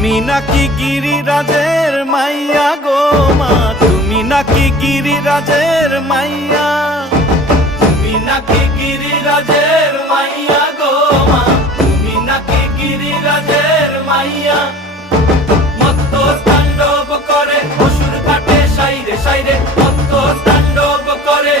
তুমি নাকি গিরিরাজের মাইয়া গো মা, তুমি নাকি গিরিরাজের মাইয়া, তুমি নাকি গিরিরাজের মাইয়া গো মা, তুমি নাকি গিরিরাজের মাইয়া। মত্ত তাণ্ডব করে অসুর ঘাটে সাইরে সাইরে, মত্ত তাণ্ডব করে